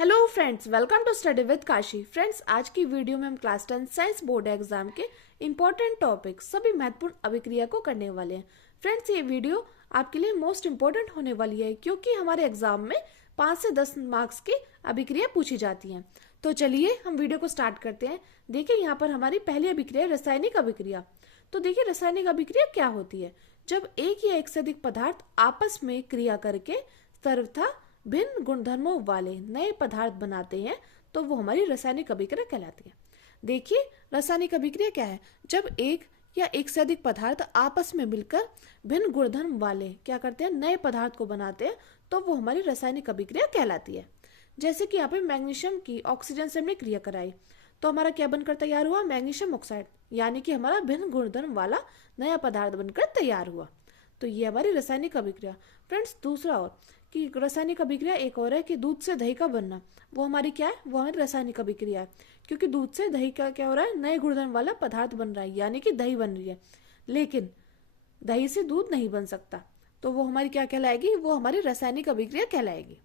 Hello friends, welcome to study with Kashi. Friends, आज की video में हम क्लास 10 साइंस बोर्ड एग्जाम के इंपॉर्टेंट टॉपिक सभी महत्वपूर्ण अभिक्रिया को करने वाले हैं। फ्रेंड्स, ये वीडियो आपके लिए मोस्ट इंपॉर्टेंट होने वाली है क्योंकि हमारे एग्जाम में 5 से 10 मार्क्स की अभिक्रिया पूछी जाती हैं। तो चलिए हम वीडियो को स्टार्ट करते हैं। देखिए, यहाँ पर हमारी पहली अभिक्रिया रासायनिक अभिक्रिया। तो देखिए, रासायनिक अभिक्रिया क्या होती है? जब एक या एक से अधिक पदार्थ आपस में क्रिया करके सर्वथा भिन्न गुणधर्मों वाले नए पदार्थ बनाते हैं तो वो हमारी रासायनिक अभिक्रिया कहलाती है। देखिए, रासायनिक अभिक्रिया क्या है? जब एक या एक से अधिक पदार्थ आपस में मिलकर भिन्न गुणधर्म वाले क्या करते हैं, नए पदार्थ को बनाते हैं तो वो हमारी रासायनिक अभिक्रिया कहलाती है। जैसे कि यहाँ पे मैग्नीशियम की ऑक्सीजन से हमने क्रिया कराई तो हमारा क्या बनकर तैयार हुआ? मैग्नीशियम ऑक्साइड, यानी कि हमारा भिन्न गुणधर्म वाला नया पदार्थ बनकर तैयार हुआ। तो ये हमारी रासायनिक अभिक्रिया। फ्रेंड्स, दूसरा और कि रासायनिक अभिक्रिया एक और है कि दूध से दही का बनना, वो हमारी क्या है? वो हमारी रासायनिक अभिक्रिया है क्योंकि दूध से दही का क्या हो रहा है? नए गुणधर्म वाला पदार्थ बन रहा है, यानी कि दही बन रही है। लेकिन दही से दूध नहीं बन सकता, तो वो हमारी क्या कहलाएगी? वो हमारी रासायनिक अभिक्रिया कहलाएगी।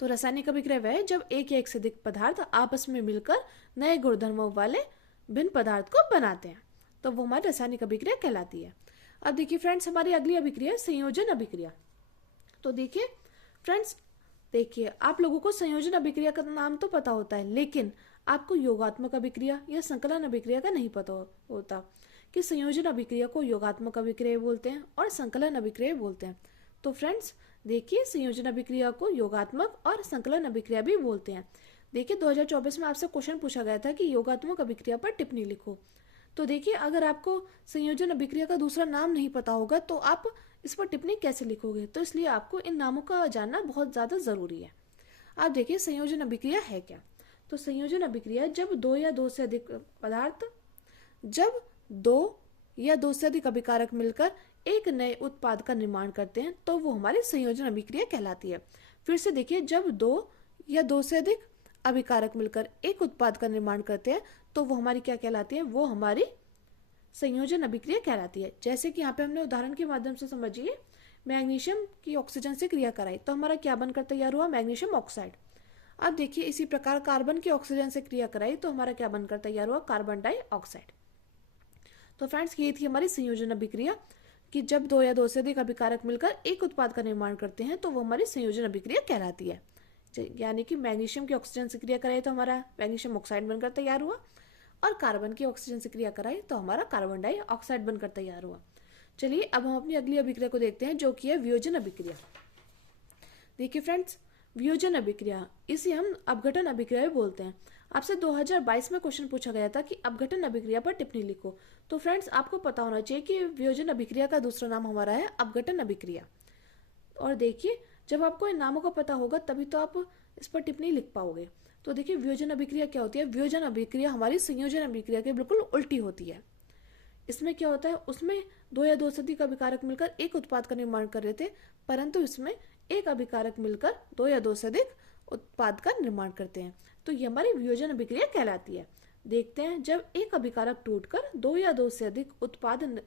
तो रासायनिक अभिक्रिया वह है जब एक या एक से अधिक पदार्थ आपस में मिलकर नए गुणधर्मों वाले भिन्न पदार्थ को बनाते हैं, तो वो हमारी रासायनिक अभिक्रिया कहलाती है। अब देखिए फ्रेंड्स, हमारी अगली अभिक्रिया है संयोजन अभिक्रिया। तो देखिए फ्रेंड्स, देखिए आप लोगों को संयोजन अभिक्रिया का नाम तो पता होता है, लेकिन आपको योगात्मक अभिक्रिया या संकलन अभिक्रिया का नहीं पता होता कि संयोजन अभिक्रिया को योगात्मक अभिक्रिया बोलते हैं और संकलन अभिक्रिया बोलते हैं। तो फ्रेंड्स देखिए, संयोजन अभिक्रिया को योगात्मक और संकलन अभिक्रिया भी बोलते हैं। देखिए, 2024 में आपसे क्वेश्चन पूछा गया था कि योगात्मक अभिक्रिया पर टिप्पणी लिखो। तो देखिए, अगर आपको संयोजन अभिक्रिया का दूसरा नाम नहीं पता होगा तो आप इस पर टिप्पणी कैसे लिखोगे? तो इसलिए आपको इन नामों का जानना बहुत ज़्यादा ज़रूरी है। आप देखिए, संयोजन अभिक्रिया है क्या? तो संयोजन अभिक्रिया जब दो या दो से अधिक पदार्थ, जब दो या दो से अधिक अभिकारक मिलकर एक नए उत्पाद का निर्माण करते हैं तो वो हमारी संयोजन अभिक्रिया कहलाती है। फिर से देखिए, जब दो या दो से अधिक अभिकारक मिलकर एक उत्पाद का निर्माण करते हैं तो वो हमारी क्या कहलाती है? वो हमारी संयोजन अभिक्रिया कहलाती है। जैसे कि यहाँ पे हमने उदाहरण के माध्यम से समझिए, मैग्नीशियम की ऑक्सीजन से क्रिया कराई तो हमारा क्या बनकर तैयार हुआ? Magnesium oxide. अब देखिए, इसी प्रकार कार्बन की ऑक्सीजन से क्रिया कराई तो हमारा क्या बनकर तैयार हुआ? Carbon dioxide. तो फ्रेंड्स, ये थी हमारी संयोजन अभिक्रिया कि जब दो या दो से अधिक अभिकारक मिलकर एक उत्पाद का निर्माण करते हैं तो वो हमारी संयोजन अभिक्रिया कहलाती है। यानी कि मैग्नीशियम की ऑक्सीजन से क्रिया कराई तो हमारा मैग्नीशियम ऑक्साइड बनकर तैयार हुआ और कार्बन की ऑक्सीजन से क्रिया कराई तो हमारा कार्बन डाइऑक्साइड बनकर तैयार हुआ। चलिए, अब हम अपनी अगली अभिक्रिया को देखते हैं जो कि है वियोजन अभिक्रिया। देखिए फ्रेंड्स, वियोजन अभिक्रिया, इसे हम अपघटन अभिक्रिया बोलते हैं। आपसे 2022 में क्वेश्चन पूछा गया था कि अपघटन अभिक्रिया पर टिप्पणी लिखो। तो फ्रेंड्स, आपको पता होना चाहिए कि वियोजन अभिक्रिया का दूसरा नाम हमारा है अपघटन अभिक्रिया। और देखिए, जब आपको इन नामों का पता होगा तभी तो आप इस पर टिप्पणी लिख पाओगे। तो देखिए, वियोजन अभिक्रिया क्या होती है? वियोजन अभिक्रिया हमारी संयोजन अभिक्रिया के बिल्कुल उल्टी होती है। इसमें क्या होता है? उसमें दो या दो से अधिक अभिकारक मिलकर एक उत्पाद का निर्माण कर रहे थे, परंतु इसमें एक अभिकारक मिलकर दो या दो से अधिक उत्पाद का निर्माण करते हैं, तो ये हमारी वियोजन अभिक्रिया कहलाती है। देखते हैं, जब एक अभिकारक टूटकर दो या दो से अधिक उत्पाद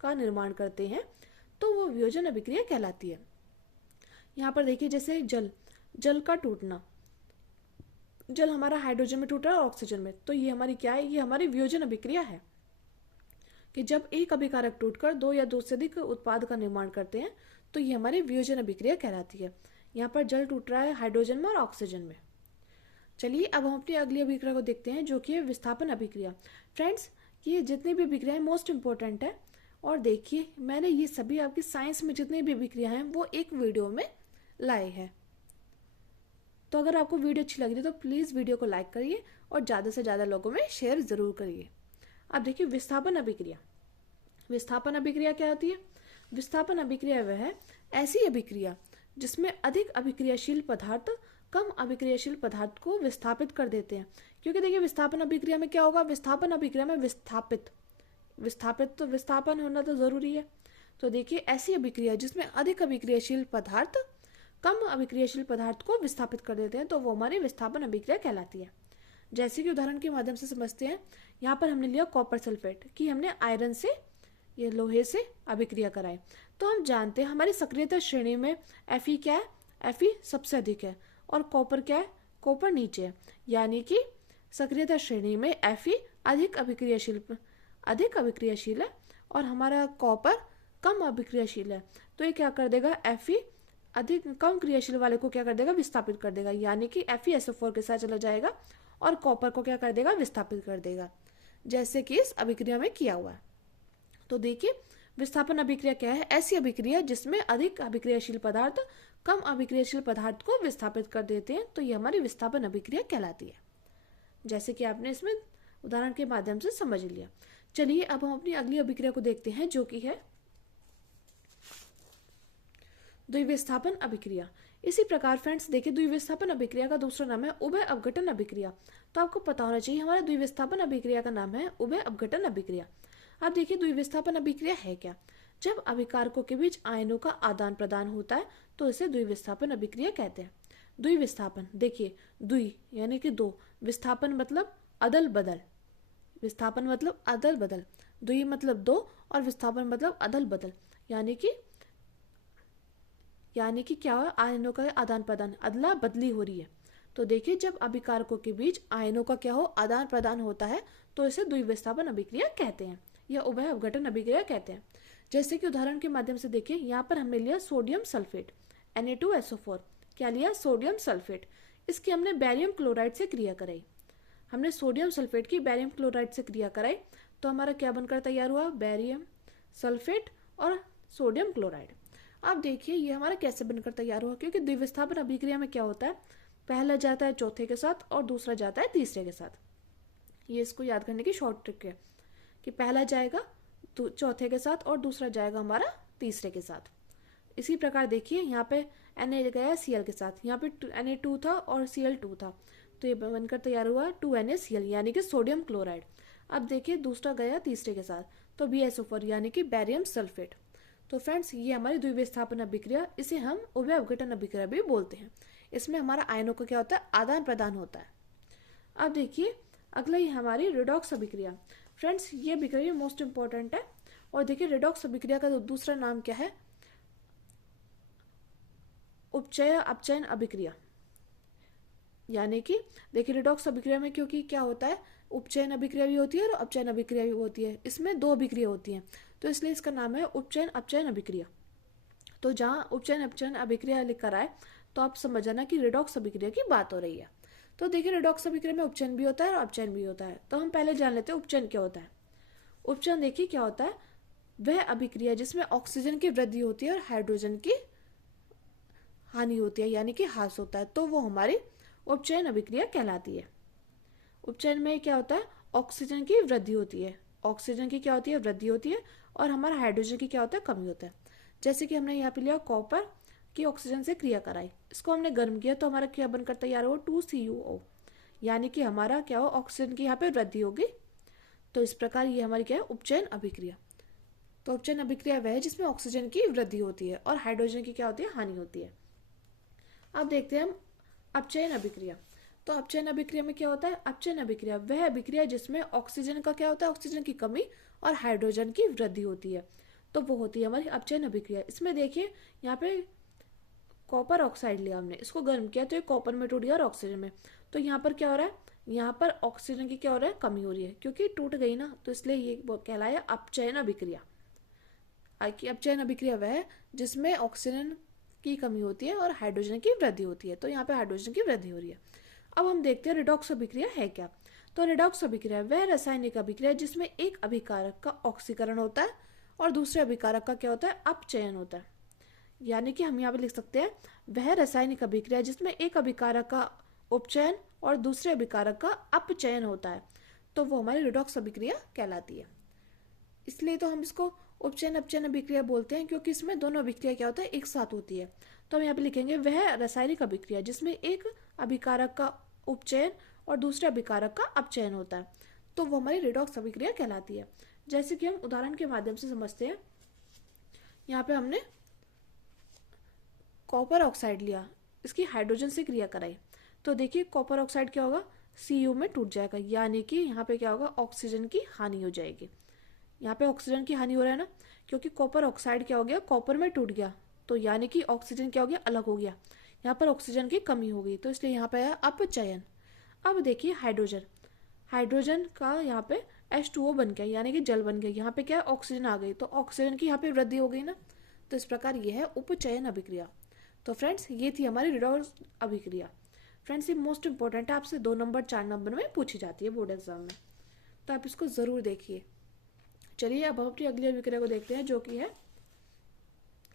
का निर्माण करते हैं तो वो वियोजन अभिक्रिया कहलाती है। यहाँ पर देखिए, जैसे जल का टूटना, जल हमारा हाइड्रोजन में टूटा और ऑक्सीजन में, तो ये हमारी क्या है? ये हमारी वियोजन अभिक्रिया है कि जब एक अभिकारक टूटकर दो या दो से अधिक उत्पाद का निर्माण करते हैं तो ये हमारी वियोजन अभिक्रिया कहलाती है। यहाँ पर जल टूट रहा है हाइड्रोजन में और ऑक्सीजन में। चलिए, अब हम अपनी अगली अभिक्रिया को देखते हैं जो कि है विस्थापन अभिक्रिया। फ्रेंड्स, ये जितनी भी अभिक्रिया है मोस्ट इंपॉर्टेंट है। और देखिए, मैंने ये सभी आपकी साइंस में जितनी भी अभिक्रिया हैं वो एक वीडियो में लाए हैं। तो अगर आपको वीडियो अच्छी लग रही है तो प्लीज़ वीडियो को लाइक करिए और ज़्यादा से ज़्यादा लोगों में शेयर ज़रूर करिए। अब देखिए, विस्थापन अभिक्रिया। विस्थापन अभिक्रिया क्या होती है? विस्थापन अभिक्रिया वह है ऐसी अभिक्रिया जिसमें अधिक अभिक्रियाशील पदार्थ कम अभिक्रियाशील पदार्थ को विस्थापित कर देते हैं। क्योंकि देखिए, विस्थापन अभिक्रिया में क्या होगा? विस्थापन अभिक्रिया में विस्थापित तो विस्थापन होना तो जरूरी है। तो देखिए, ऐसी अभिक्रिया जिसमें अधिक अभिक्रियाशील पदार्थ कम अभिक्रियाशील पदार्थ को विस्थापित कर देते हैं तो वो हमारी विस्थापन अभिक्रिया कहलाती है। जैसे कि उदाहरण के माध्यम से समझते हैं, यहाँ पर हमने लिया कॉपर सल्फेट कि हमने आयरन से, ये लोहे से अभिक्रिया कराई। तो हम जानते हैं हमारी सक्रियता श्रेणी में Fe क्या है? Fe सबसे अधिक है और कॉपर क्या है, कॉपर नीचे है, यानी कि सक्रियता श्रेणी में Fe अधिक अभिक्रियाशील है और हमारा कॉपर कम अभिक्रियाशील है। तो ये क्या कर देगा, Fe अधिक कम क्रियाशील वाले को क्या कर देगा, विस्थापित कर देगा, यानी कि FeSO4 के साथ चला जाएगा और कॉपर को क्या कर देगा, विस्थापित कर देगा, जैसे कि इस अभिक्रिया में किया हुआ है। तो देखिए विस्थापन अभिक्रिया क्या है, ऐसी अभिक्रिया जिसमें अधिक अभिक्रियाशील पदार्थ कम अभिक्रियाशील पदार्थ को विस्थापित कर देते हैं, तो ये हमारी विस्थापन अभिक्रिया कहलाती है, जैसे कि आपने इसमें उदाहरण के माध्यम से समझ लिया। चलिए अब हम अपनी अगली अभिक्रिया को देखते हैं, जो कि है द्विविस्थापन अभिक्रिया। इसी प्रकार फ्रेंड्स देखिए द्विविस्थापन अभिक्रिया का दूसरा नाम है उभय अपघटन अभिक्रिया। तो आपको पता होना चाहिए हमारे द्विविस्थापन अभिक्रिया का नाम है उभय अपघटन अभिक्रिया। अब देखिए द्विविस्थापन अभिक्रिया है क्या, जब अभिकारकों के बीच आयनों का आदान प्रदान होता है तो इसे द्विविस्थापन अभिक्रिया कहते हैं। द्विविस्थापन देखिए, द्वि यानी कि दो, विस्थापन मतलब अदल बदल, विस्थापन मतलब अदल बदल, द्वि मतलब दो और विस्थापन मतलब अदल बदल, यानी कि क्या है, आयनों का आदान प्रदान, अदला बदली हो रही है। तो देखिए जब अभिकारकों के बीच आयनों का क्या हो, आदान प्रदान होता है तो इसे द्विविस्थापन अभिक्रिया कहते हैं या उभय अपघटन अभिक्रिया कहते हैं। जैसे कि उदाहरण के माध्यम से देखिए, यहाँ पर हमने लिया सोडियम सल्फेट Na2SO4, क्या लिया, सोडियम सल्फेट, इसकी हमने बैरियम क्लोराइड से क्रिया कराई, हमने सोडियम सल्फेट की बैरियम क्लोराइड से क्रिया कराई, तो हमारा क्या बनकर तैयार हुआ, बैरियम सल्फेट और सोडियम क्लोराइड। अब देखिए ये हमारा कैसे बनकर तैयार हुआ, क्योंकि द्विविस्थापन अभिक्रिया में क्या होता है, पहला जाता है चौथे के साथ और दूसरा जाता है तीसरे के साथ। ये इसको याद करने की शॉर्ट ट्रिक है कि पहला जाएगा चौथे के साथ और दूसरा जाएगा हमारा तीसरे के साथ। इसी प्रकार देखिए यहाँ पे Na गया Cl के साथ, यहाँ पे Na2 था और Cl2 था, तो ये बनकर तैयार हुआ 2NaCl यानी कि सोडियम क्लोराइड। अब देखिए दूसरा गया तीसरे के साथ, तो BSO4 यानी कि बैरियम सल्फेट। तो फ्रेंड्स ये हमारी द्विविस्थापन अभिक्रिया, इसे हम उभय अपघटन अभिक्रिया भी बोलते हैं। इसमें हमारा आयनों का क्या होता है, आदान प्रदान होता है। अब देखिए अगला ही हमारी रिडॉक्स अभिक्रिया। फ्रेंड्स ये अभिक्रिया मोस्ट इंपॉर्टेंट है, और देखिए रिडॉक्स अभिक्रिया का दूसरा नाम क्या है, उपचय अपचयन अभिक्रिया। यानी कि देखिए रिडॉक्स अभिक्रिया में क्योंकि क्या होता है, उपचयन अभिक्रिया भी होती है और अपचयन अभिक्रिया भी होती है, इसमें दो अभिक्रिया होती हैं, तो इसलिए इसका नाम है उपचयन अपचयन अभिक्रिया। तो जहाँ उपचयन अपचयन अभिक्रिया लिखकर आए तो आप समझ जाना कि रिडॉक्स अभिक्रिया की बात हो रही है। तो देखिए रिडॉक्स अभिक्रिया में उपचयन भी होता है और अपचयन भी होता है। तो हम पहले जान लेते हैं उपचयन क्या होता है। उपचयन देखिए क्या होता है, वह अभिक्रिया जिसमें ऑक्सीजन की वृद्धि होती है और हाइड्रोजन की हानि होती है, यानी कि ह्रास होता है, तो वो हमारी उपचयन अभिक्रिया कहलाती है। उपचयन में क्या होता है, ऑक्सीजन की वृद्धि होती है, ऑक्सीजन की क्या होती है, वृद्धि होती है, और हमारा हाइड्रोजन की क्या होता है, कमी होता है। जैसे कि हमने यहाँ पे लिया कॉपर की ऑक्सीजन से क्रिया कराई, इसको हमने गर्म किया तो हमारा क्या बनकर तैयार हुआ, 2CuO, यानी कि हमारा क्या हो, ऑक्सीजन की यहाँ पे वृद्धि होगी। तो इस प्रकार ये हमारी क्या है, उपचयन अभिक्रिया। तो उपचयन अभिक्रिया वह है जिसमें ऑक्सीजन की वृद्धि होती है और हाइड्रोजन की क्या होती है, हानि होती है। अब देखते हैं हम अपचयन अभिक्रिया। तो अपचयन अभिक्रिया में क्या होता है, अपचयन अभिक्रिया वह अभिक्रिया जिसमें ऑक्सीजन का क्या होता है, ऑक्सीजन की कमी और हाइड्रोजन की वृद्धि होती है, तो वो होती है हमारी अपचयन अभिक्रिया। इसमें देखिए यहाँ पे कॉपर ऑक्साइड लिया हमने, इसको गर्म किया तो ये कॉपर में टूट गया और ऑक्सीजन में, तो यहाँ पर क्या हो रहा है, यहाँ पर ऑक्सीजन की क्या हो रहा है, कमी हो रही है, क्योंकि टूट गई ना, तो इसलिए ये कहलाया अपचयन अभिक्रिया। अपचयन अभिक्रिया वह है जिसमें ऑक्सीजन की कमी होती है और हाइड्रोजन की वृद्धि होती है, तो यहाँ पे हाइड्रोजन की वृद्धि हो रही है। अब हम देखते हैं रिडॉक्स अभिक्रिया है क्या। तो रिडॉक्स अभिक्रिया वह रासायनिक अभिक्रिया जिसमें एक अभिकारक का ऑक्सीकरण होता है और दूसरे अभिकारक का क्या होता है, अपचयन होता है। यानी कि हम यहाँ पे लिख सकते हैं वह रासायनिक अभिक्रिया जिसमें एक अभिकारक का उपचयन और दूसरे अभिकारक का अपचयन होता है, तो वो हमारी रिडॉक्स अभिक्रिया कहलाती है। इसलिए तो हम इसको उपचयन अपचयन अभिक्रिया बोलते हैं, क्योंकि इसमें दोनों अभिक्रिया क्या होता है, एक साथ होती है। तो हम यहाँ पे लिखेंगे वह रासायनिक अभिक्रिया जिसमें एक अभिकारक का उपचयन और दूसरे अभिकारक का अपचयन होता है, तो वो हमारी रिडॉक्स अभिक्रिया कहलाती है। जैसे कि हम उदाहरण के माध्यम से समझते हैं, यहाँ पे हमने कॉपर ऑक्साइड लिया, इसकी हाइड्रोजन से क्रिया कराई, तो देखिए कॉपर ऑक्साइड क्या होगा, Cu में टूट जाएगा, यानी कि यहाँ पे क्या होगा, ऑक्सीजन की हानि हो जाएगी। यहाँ पे ऑक्सीजन की हानि हो रहा है ना, क्योंकि कॉपर ऑक्साइड क्या हो गया, कॉपर में टूट गया, तो यानी कि ऑक्सीजन क्या हो गया, अलग हो गया, यहाँ पर ऑक्सीजन की कमी हो गई, तो इसलिए यहाँ पे आया अपचयन। अब देखिए हाइड्रोजन, हाइड्रोजन का यहाँ पे H2O बन गया, यानी कि जल बन गया। यहाँ पे क्या है, ऑक्सीजन आ गई, तो ऑक्सीजन की यहाँ पे वृद्धि हो गई ना। तो इस प्रकार ये है उपचयन अभिक्रिया। तो फ्रेंड्स ये थी हमारी रिडॉल्स अभिक्रिया। फ्रेंड्स ये मोस्ट इंपॉर्टेंट है, आपसे 2 नंबर 4 नंबर में पूछी जाती है बोर्ड एग्जाम में, तो आप इसको ज़रूर देखिए। चलिए अब हम अपनी अगली अभिक्रिया को देखते हैं, जो कि है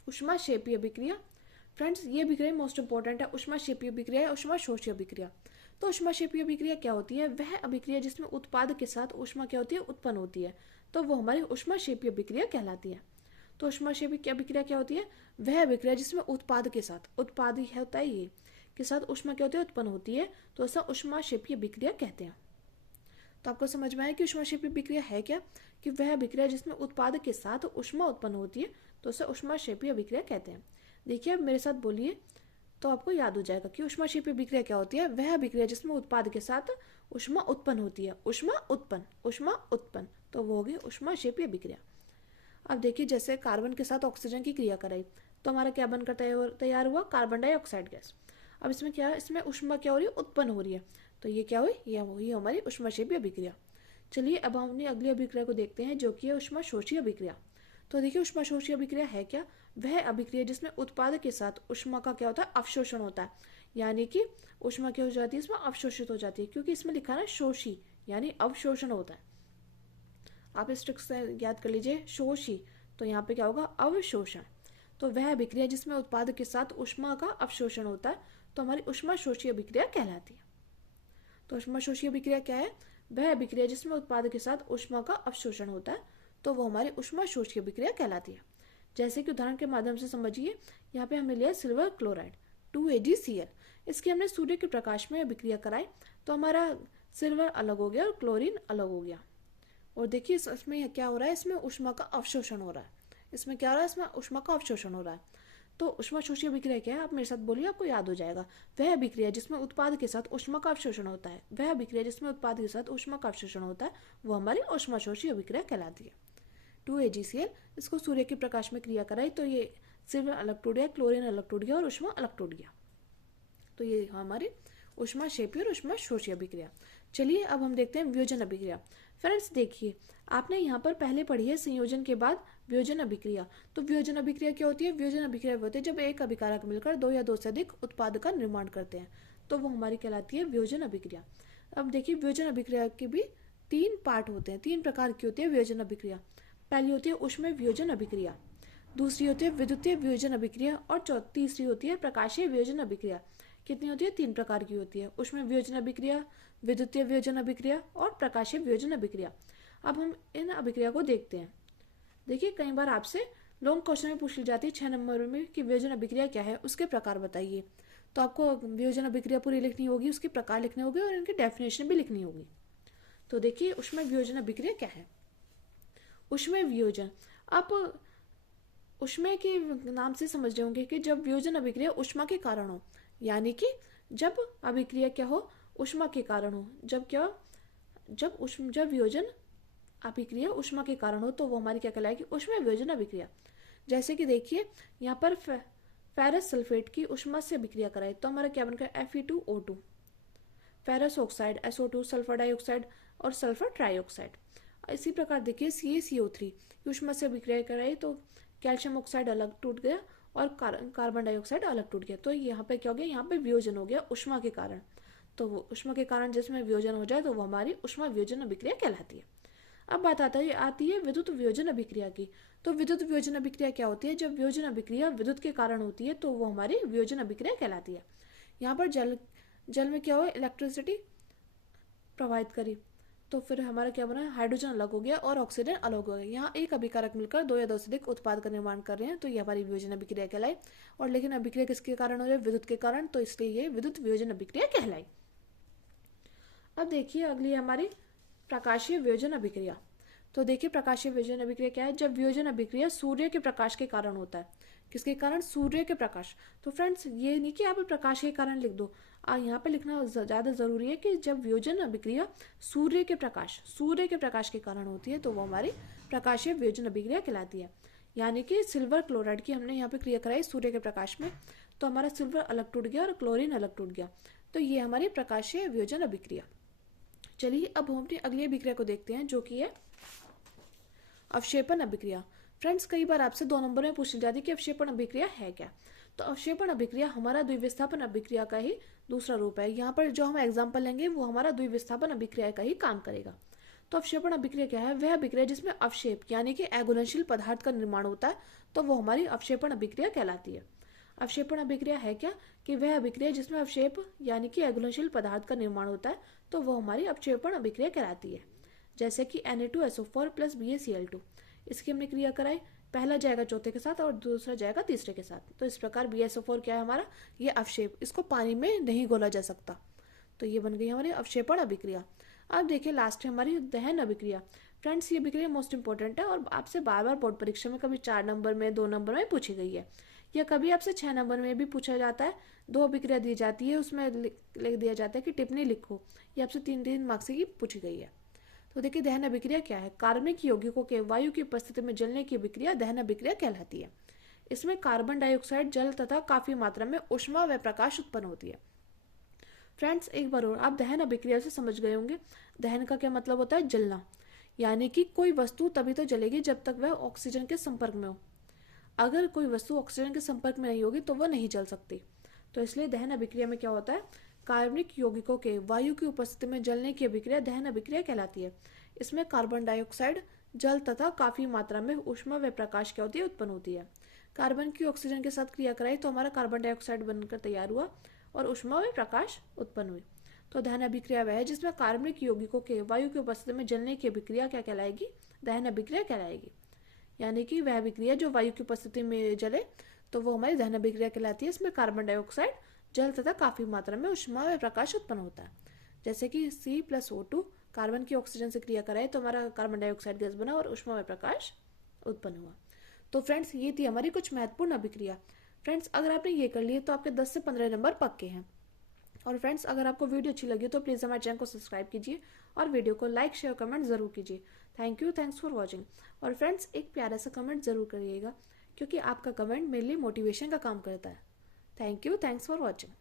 ऊष्माक्षेपीय अभिक्रिया। फ्रेंड्स ये अभिक्रिया मोस्ट इंपॉर्टेंट है। ऊष्माक्षेपीय अभिक्रिया है ऊष्माशोषीय अभिक्रिया। तो ऊष्माक्षेपीय अभिक्रिया क्या होती है, वह अभिक्रिया जिसमें उत्पाद के साथ ऊष्मा क्या होती है, उत्पन्न होती है, तो वो हमारी ऊष्माक्षेपीय अभिक्रिया कहलाती है। तो ऊष्माक्षेपीय अभिक्रिया क्या होती है, वह अभिक्रिया जिसमें उत्पाद के साथ, उत्पाद ही होता है ये, के साथ ऊष्मा क्या होती है, उत्पन्न होती है, तो ऐसा ऊष्माक्षेपीय अभिक्रिया कहते हैं। तो आपको समझ में आया कि ऊष्माक्षेपीय अभिक्रिया है क्या, कि वह अभिक्रिया जिसमें उत्पाद के साथ ऊष्मा उत्पन्न होती है, तो उसे ऊष्माक्षेपीय अभिक्रिया कहते हैं। देखिए अब मेरे साथ बोलिए तो आपको याद हो जाएगा कि ऊष्माक्षेपीय अभिक्रिया क्या होती है, वह अभिक्रिया जिसमें उत्पाद के साथ ऊष्मा उत्पन्न होती है, ऊष्मा उत्पन्न, तो वो होगी ऊष्माक्षेपीय अभिक्रिया। अब देखिए जैसे कार्बन के साथ ऑक्सीजन की क्रिया कराई, तो हमारा क्या बनकर तैयार हुआ, कार्बन डाइऑक्साइड गैस। अब इसमें क्या है, इसमें ऊष्मा क्या हो रही है, उत्पन्न हो रही है, तो ये क्या हुई, ये हुई हमारी ऊष्माक्षेपीय अभिक्रिया। चलिए अब हम अपनी अगली अभिक्रिया को देखते हैं, जो कि है ऊष्माशोषीय अभिक्रिया। तो देखिए ऊष्माशोषीय अभिक्रिया है क्या, वह अभिक्रिया जिसमें उत्पाद के साथ ऊष्मा का क्या होता है, अवशोषण होता है, यानी कि ऊष्मा क्या हो जाती है, इसमें अवशोषित हो जाती है, क्योंकि इसमें लिखा है ना शोषी, यानी अवशोषण होता है। आप इस ट्रिक से याद कर लीजिए, शोषी, तो यहाँ पे क्या होगा, अवशोषण। तो वह अभिक्रिया जिसमें उत्पाद के साथ ऊष्मा का अवशोषण होता है, तो हमारी ऊष्माशोषीय अभिक्रिया कहलाती है। तो ऊष्माशोषीय अभिक्रिया क्या है, वह अभिक्रिया जिसमें उत्पाद के साथ ऊष्मा का अवशोषण होता है, तो वो हमारी ऊष्माशोषीय अभिक्रिया कहलाती है। जैसे कि उदाहरण के माध्यम से समझिए, यहाँ पे हमें लिया सिल्वर क्लोराइड 2AgCl। इसकी हमने सूर्य के प्रकाश में अभिक्रिया कराई, तो हमारा सिल्वर अलग हो गया और क्लोरीन अलग हो गया। और देखिए इसमें क्या हो रहा है, इसमें ऊष्मा का अवशोषण हो रहा है। इसमें क्या हो रहा है, इसमें ऊष्मा का अवशोषण हो रहा है। तो ऊष्माशोषीय अभिक्रिया क्या है, आप मेरे साथ बोलिए, आपको याद हो जाएगा। वह अभिक्रिया जिसमें उत्पाद के साथ ऊष्मा का अवशोषण होता है, वह अभिक्रिया जिसमें उत्पाद के साथ ऊष्मा का अवशोषण होता है, वो हमारी ऊष्माशोषीय अभिक्रिया कहलाती है। 2AgCl, इसको सूर्य के प्रकाश में क्रिया कराई, तो ये सिल्वर अलग टूट गया, क्लोरीन अलग टूट गया और ऊष्मा अलग टूट गया। तो ये हमारी ऊष्माक्षेपीय और ऊष्माशोषीय अभिक्रिया। चलिए अब हम देखते हैं वियोजन अभिक्रिया। फ्रेंड्स देखिए, आपने यहाँ पर पहले पढ़ी है संयोजन के बाद वियोजन अभिक्रिया। तो वियोजन अभिक्रिया क्या होती है, वियोजन अभिक्रिया होती है जब एक अभिकारक मिलकर 2 या 2 से अधिक उत्पाद का निर्माण करते हैं, तो वो हमारी कहलाती है वियोजन अभिक्रिया। अब देखिए वियोजन अभिक्रिया के भी 3 पार्ट होते हैं, 3 प्रकार की होती है वियोजन अभिक्रिया। पहली होती है ऊष्मीय वियोजन अभिक्रिया, दूसरी होती है विद्युतीय वियोजन अभिक्रिया, और तीसरी होती है प्रकाशीय वियोजन अभिक्रिया। कितनी होती है, 3 प्रकार की होती है, ऊष्मीय वियोजन अभिक्रिया, विद्युतीय वियोजन अभिक्रिया और प्रकाशीय वियोजन अभिक्रिया। अब हम इन अभिक्रिया को देखते हैं। देखिए कई बार आपसे लॉन्ग क्वेश्चन में पूछ ली जाती है 6 नंबर में कि वियोजन अभिक्रिया क्या है, उसके प्रकार बताइए। तो आपको वियोजन अभिक्रिया पूरी लिखनी होगी, उसके प्रकार लिखने होंगे और इनकी डेफिनेशन भी लिखनी होगी। तो देखिए ऊष्मीय वियोजन अभिक्रिया क्या है। ऊष्मीय वियोजन, आप ऊष्मीय के नाम से समझ रहे होंगे कि जब वियोजन अभिक्रिया ऊष्मा के कारण हो, यानी कि जब अभिक्रिया क्या हो, ऊष्मा के कारण हो। जब वियोजन अभिक्रिया ऊष्मा के कारण हो, तो वो हमारी क्या कहलाएगी, ऊष्मीय वियोजन अभिक्रिया। जैसे कि देखिए यहाँ पर फेरस सल्फेट की ऊष्मा से अभिक्रिया कराए, तो हमारा क्या बनकर Fe2O2, ferrous oxide SO2, sulphur dioxide और सल्फर ट्राइऑक्साइड। इसी प्रकार देखिए CaCO3 ऊष्मा से अभिक्रिया कराई, तो कैल्शियम ऑक्साइड अलग टूट गया और कार्बन डाइऑक्साइड अलग टूट गया। तो यहाँ पे क्या हो गया, यहाँ पे वियोजन हो गया ऊष्मा के कारण। तो वो ऊष्मा के कारण जिसमें वियोजन हो जाए, तो वो हमारी ऊष्मा वियोजन अभिक्रिया कहलाती है। अब बात आती है विद्युत वियोजन अभिक्रिया की। तो विद्युत वियोजन अभिक्रिया क्या होती है, जब वियोजन अभिक्रिया विद्युत के कारण होती है, तो वो हमारी वियोजन अभिक्रिया कहलाती है। यहाँ पर जल में क्या हुआ, इलेक्ट्रिसिटी प्रवाहित करी, तो फिर हमारा क्या बना, हाइड्रोजन अलग हो गया और ऑक्सीजन अलग हो गया। यहाँ एक अभिकारक मिलकर 2 या 2 से अधिक उत्पाद का निर्माण कर रहे हैं, तो ये हमारी वियोजन अभिक्रिया कहलाई। और लेकिन अभिक्रिया किसके कारण हो रही है, विद्युत के कारण, तो इसलिए ये विद्युत वियोजन अभिक्रिया कहलाई। अब देखिए अगली हमारी प्रकाशीय वियोजन अभिक्रिया। तो देखिए प्रकाशीय वियोजन अभिक्रिया क्या है, जब वियोजन अभिक्रिया सूर्य के प्रकाश के कारण होता है। किसके कारण, सूर्य के प्रकाश। तो फ्रेंड्स ये नहीं कि आप प्रकाश के कारण लिख दो, यहाँ पे लिखना ज़्यादा ज़रूरी है कि जब वियोजन अभिक्रिया सूर्य के प्रकाश के कारण होती है, तो वो हमारी प्रकाशीय वियोजन अभिक्रिया कहलाती है। यानी कि सिल्वर क्लोराइड की हमने यहाँ पे क्रिया कराई सूर्य के प्रकाश में, तो हमारा सिल्वर अलग टूट गया और क्लोरीन अलग टूट गया। तो ये हमारी प्रकाशीय वियोजन अभिक्रिया। चलिए अब हम अपनी अगली अभिक्रिया को देखते हैं, जो कि है अवक्षेपण अभिक्रिया। फ्रेंड्स, कई बार आपसे 2 नंबर में पूछी जाती है कि अवक्षेपण अभिक्रिया है क्या। तो अवक्षेपण अभिक्रिया हमारा द्विविस्थापन अभिक्रिया का ही दूसरा रूप है। यहाँ पर जो हम एग्जाम्पल लेंगे वो हमारा द्विविस्थापन अभिक्रिया का ही काम करेगा। तो अवक्षेपण अभिक्रिया क्या है? वह अभिक्रिया जिसमें अवक्षेप यानी कि अघुलनशील पदार्थ का निर्माण होता है, तो वो हमारी अवक्षेपण अभिक्रिया कहलाती है। अवक्षेपण अभिक्रिया है क्या? कि वह अभिक्रिया जिसमें अवक्षेप यानी कि अघुलनशील पदार्थ का निर्माण होता है, तो वो हमारी अवक्षेपण अभिक्रिया कहलाती है। जैसे कि Na2SO4 + BaCl2, इसकी हमने क्रिया कराई, पहला जाएगा चौथे के साथ और दूसरा जाएगा तीसरे के साथ। तो इस प्रकार BaSO4 क्या है हमारा? ये अवक्षेप, इसको पानी में नहीं घोला जा सकता। तो ये बन गई हमारी अवक्षेपण अभिक्रिया। अब देखिए लास्ट है हमारी दहन अभिक्रिया। फ्रेंड्स, ये अभिक्रिया मोस्ट इंपॉर्टेंट है और आपसे बार बार बोर्ड परीक्षा में कभी 4 नंबर में, 2 नंबर में पूछी गई है, या कभी आपसे 6 नंबर में भी पूछा जाता है। 2 अभिक्रिया दी जाती है, उसमें लिख दिया जाता है कि टिप्पणी लिखो। ये आपसे 3 मार्क्स की पूछी गई है। तो देखिए दहन अभिक्रिया क्या है? कार्बनिक यौगिकों के वायु की उपस्थिति में जलने की अभिक्रिया दहन अभिक्रिया कहलाती है। इसमें कार्बन डाइऑक्साइड, जल तथा काफी मात्रा में ऊष्मा व प्रकाश उत्पन्न होती है। फ्रेंड्स, एक बार और आप दहन अभिक्रिया से समझ गए होंगे। दहन का क्या मतलब होता है? जलना, यानी कि कोई वस्तु तभी तो जलेगी जब तक वह ऑक्सीजन के संपर्क में हो। अगर कोई वस्तु ऑक्सीजन के संपर्क में नहीं होगी तो वह नहीं जल सकती। तो इसलिए दहन अभिक्रिया में क्या होता है? कार्बनिक यौगिकों के वायु की उपस्थिति में जलने की अभिक्रिया दहन अभिक्रिया कहलाती है। इसमें कार्बन डाइऑक्साइड, जल तथा काफी मात्रा में ऊष्मा व प्रकाश क्या होती है? उत्पन्न होती है। कार्बन की ऑक्सीजन के साथ क्रिया कराई तो हमारा कार्बन डाइऑक्साइड बनकर तैयार हुआ और ऊष्मा व प्रकाश उत्पन्न हुई। तो दहन अभिक्रिया वह है जिसमें कार्बनिक यौगिकों के वायु की उपस्थिति में जलने की अभिक्रिया क्या कहलाएगी? दहन अभिक्रिया कहलाएगी। यानी कि वह अभिक्रिया जो वायु की उपस्थिति में जले तो वो हमारी दहन अभिक्रिया कहलाती है। इसमें कार्बन डाइऑक्साइड, जल तथा काफी मात्रा में ऊष्मा व प्रकाश उत्पन्न होता है। जैसे कि C+O2 कार्बन की ऑक्सीजन से क्रिया कराए तो हमारा कार्बन डाइऑक्साइड गैस बना और ऊष्मा व प्रकाश उत्पन्न हुआ। तो फ्रेंड्स, ये थी हमारी कुछ महत्वपूर्ण अभिक्रिया। फ्रेंड्स, अगर आपने ये कर लिए तो आपके 10 से 15 नंबर पक्के हैं। और फ्रेंड्स, अगर आपको वीडियो अच्छी लगी तो प्लीज़ हमारे चैनल को सब्सक्राइब कीजिए और वीडियो को लाइक, शेयर, कमेंट जरूर कीजिए। Thank you, thanks for watching. और फ्रेंड्स, एक प्यारा सा कमेंट जरूर करिएगा, क्योंकि आपका कमेंट मेरे लिए मोटिवेशन का काम करता है। Thank you, thanks for watching.